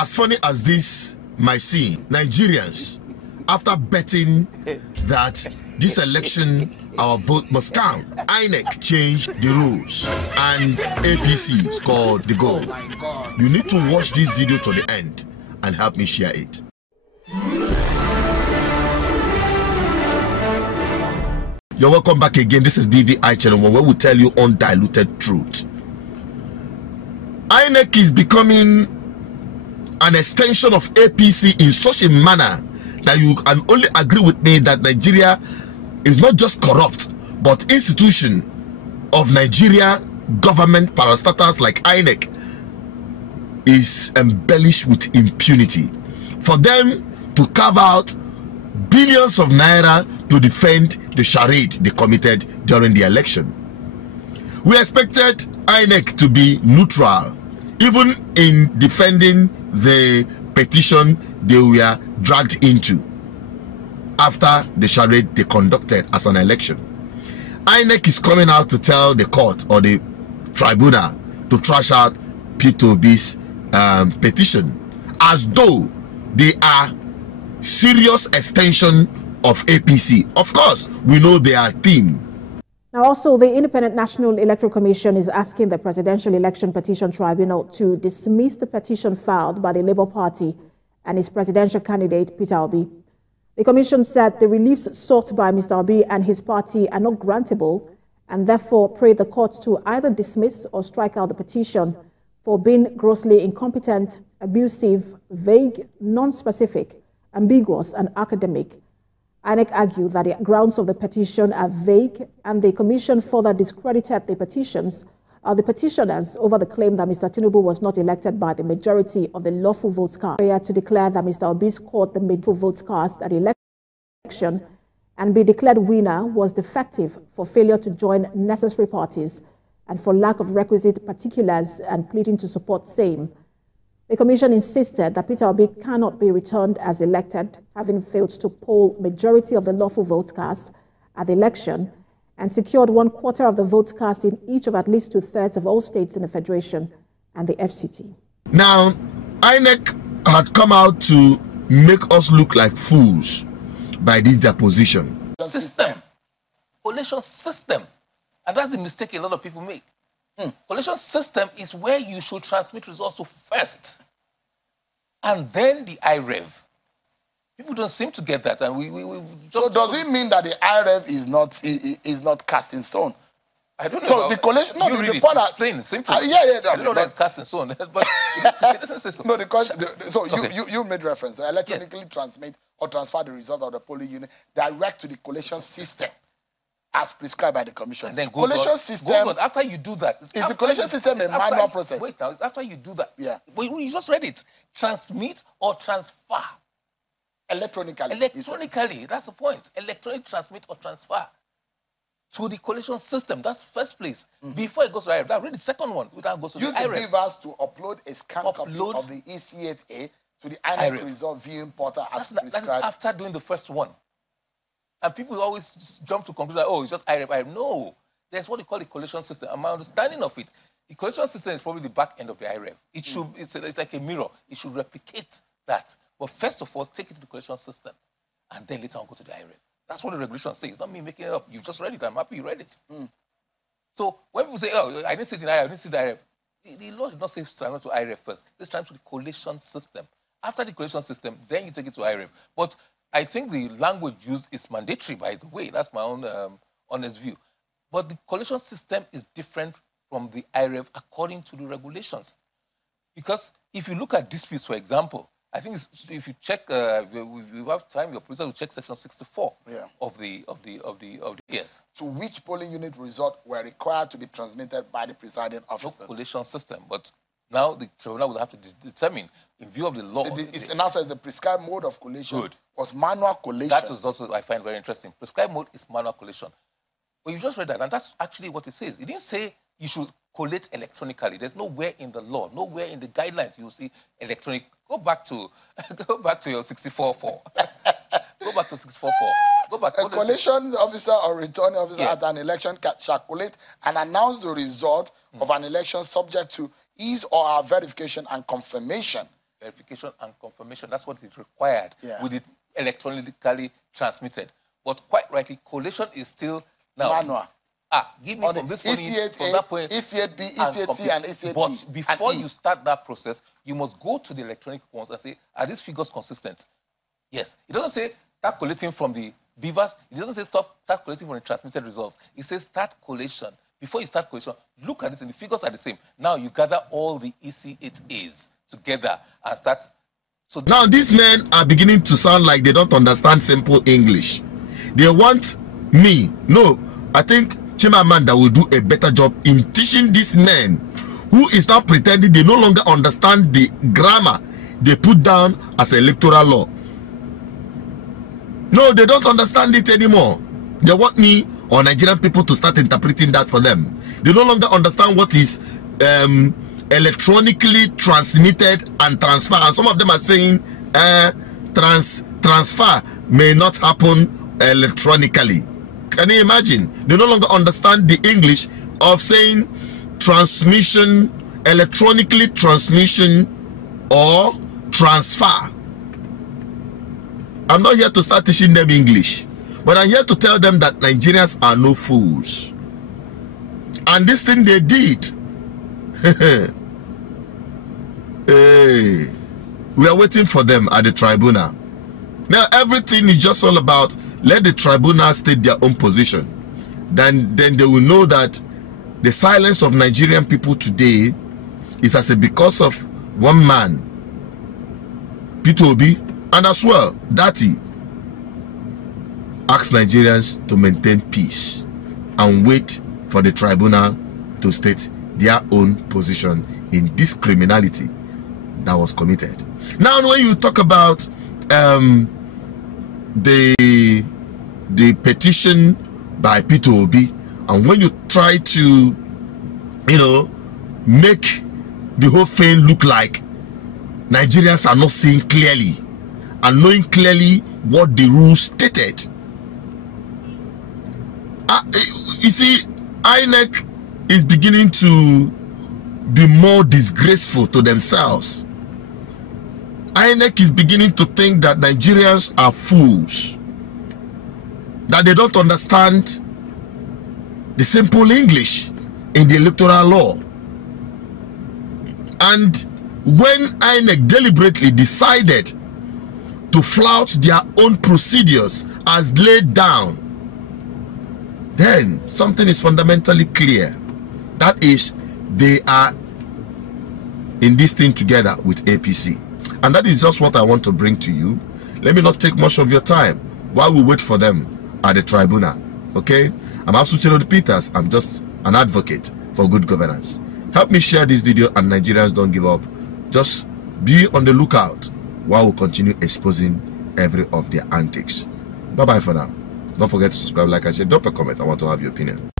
As funny as this might seem, Nigerians, after betting that this election our vote must count, INEC changed the rules and APC scored the goal. You need to watch this video to the end and help me share it. You're welcome back again. This is BVI Channel 1, where we tell you undiluted truth. INEC is becoming an extension of APC in such a manner that you can only agree with me that Nigeria is not just corrupt, but institution of Nigeria government parastatals like INEC is embellished with impunity. For them to carve out billions of naira to defend the charade they committed during the election. We expected INEC to be neutral, even in defending the petition they were dragged into after the charade they conducted as an election. INEC is coming out to tell the court or the tribunal to trash out P2B's petition as though they are serious extension of APC. Of course, we know they are team. Now, also, the Independent National Electoral Commission is asking the Presidential Election Petition Tribunal to dismiss the petition filed by the Labour Party and its presidential candidate, Peter Obi. The Commission said the reliefs sought by Mr. Obi and his party are not grantable, and therefore prayed the court to either dismiss or strike out the petition for being grossly incompetent, abusive, vague, non-specific, ambiguous, and academic. INEC argued that the grounds of the petition are vague, and the Commission further discredited the petitioners over the claim that Mr. Tinubu was not elected by the majority of the lawful votes cast. Prayer to declare that Mr. Obi scored the majority votes cast at the election and be declared winner was defective for failure to join necessary parties and for lack of requisite particulars and pleading to support same. The Commission insisted that Peter Obi cannot be returned as elected, having failed to poll majority of the lawful votes cast at the election and secured 1/4 of the votes cast in each of at least 2/3 of all states in the Federation and the FCT. Now, INEC had come out to make us look like fools by this deposition. Collation system. And that's the mistake a lot of people make. Collation system is where you should transmit results to first, and then the IREV. People don't seem to get that, and so does it mean that the IREV is not cast in stone? I don't know. So the collation, no, the point is plain, simple. I don't know that's cast in stone, but it doesn't say so. No, so okay. you made reference. So electronically transmit or transfer the result of the polling unit direct to the collation system, as prescribed by the Commission. And then collation system. After you do that, is the collation system a manual process? Wait now, it's after you do that. Yeah. Well, you just read it. Transmit or transfer. Electronically. Electronically, that's the point. Electronic transmit or transfer to the collation system. That's first place. Before it goes to IREV. Now read the second one. Without goes to use the IREV. Use the beavers to upload a scanned copy of the EC8A to the INEC result viewing portal as prescribed. That's after doing the first one. And people always just jump to conclusion, oh, it's just IREV. No, there's what they call the collation system. And my understanding of it, the collation system is probably the back end of the IREV. It should, it's like a mirror. It should replicate that. But first of all, take it to the collation system, and then later on go to the IREV. That's what the regulation says. It's not me making it up. You just read it. I'm happy you read it. So when people say, oh, I didn't see the IREV, I didn't see the IREV, the law did not say transfer to IREV first. It's transfer to the collation system. After the collation system, then you take it to IREV. But I think the language used is mandatory, by the way. That's my own honest view. But the collation system is different from the IREV according to the regulations. Because if you look at disputes, for example, I think if you check, if you have time, your producer will check section 64 of the yes. To which polling unit result were required to be transmitted by the presiding officer? No collation system, but now the tribunal will have to determine, in view of the law. It now says the prescribed mode of collation was manual collation. That is also, I find very interesting. Prescribed mode is manual collation. But you just read that, and that's actually what it says. It didn't say you should collate electronically. There's nowhere in the law, nowhere in the guidelines you'll see electronic. Go back to your 64.4. Go back to 64.4. Go back. A collation officer or returning officer at an election shall collate and announce the result of an election subject to his or her verification and confirmation verification and confirmation. That's what is required with it electronically transmitted. But quite rightly, collation is still now manual. Give me from this point, from that point, ECHB, ECHC, and ECHD. But before you start that process, you must go to the electronic ones and say, are these figures consistent? Yes. It doesn't say start collating from the beavers. It doesn't say start collating from the transmitted results. It says start collation. Before you start collation, look at this, and the figures are the same. Now you gather all the EC8As together and start. So now these men are beginning to sound like they don't understand simple English. They want me. No, I think Chimamanda will do a better job in teaching these men who is now pretending they no longer understand the grammar they put down as electoral law. No, they don't understand it anymore. They want me or Nigerian people to start interpreting that for them. They no longer understand what is electronically transmitted and transfer. And some of them are saying transfer may not happen electronically. Can you imagine? They no longer understand the English of saying transmission, electronically transmission, or transfer. I'm not here to start teaching them English, but I'm here to tell them that Nigerians are no fools. And this thing they did, hey, we are waiting for them at the tribunal. Now everything is just all about let the tribunal state their own position. Then they will know that the silence of Nigerian people today is as a because of one man, Peter Obi, and as well Dati ask Nigerians to maintain peace and wait for the tribunal to state their own position in this criminality that was committed. Now when you talk about the petition by Peter Obi, and when you try to, you know, make the whole thing look like Nigerians are not seeing clearly and knowing clearly what the rules stated. You see, INEC is beginning to be more disgraceful to themselves. INEC is beginning to think that Nigerians are fools, that they don't understand the simple English in the electoral law. And when INEC deliberately decided to flout their own procedures as laid down, then something is fundamentally clear. That is, they are in this thing together with APC. And that is just what I want to bring to you. Let me not take much of your time while we wait for them at the tribunal. Okay? I'm Asuchiro Peters. I'm just an advocate for good governance. Help me share this video, and Nigerians don't give up. Just be on the lookout while we continue exposing every of their antics. Bye bye for now. Don't forget to subscribe, like, and share. Drop a comment. I want to have your opinion.